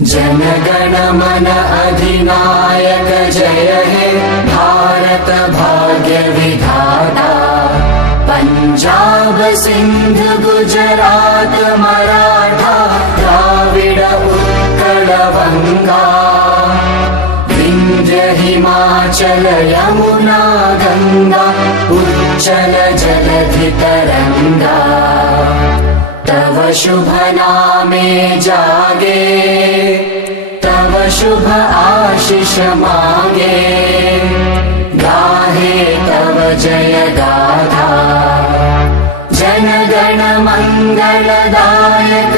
जनगण मन अधिनायक जय हे भारत भाग्य विधाता। पंजाब सिंध गुजरात मराठा द्राविड उत्कल बंगा। विंध्य हिमाचल यमुना गंगा उच्चल जलधि तरंगा। तव शुभ नामे जागे तव शुभ आशीष मांगे। गाहे तव जय गाथा जनगण मंगलदायक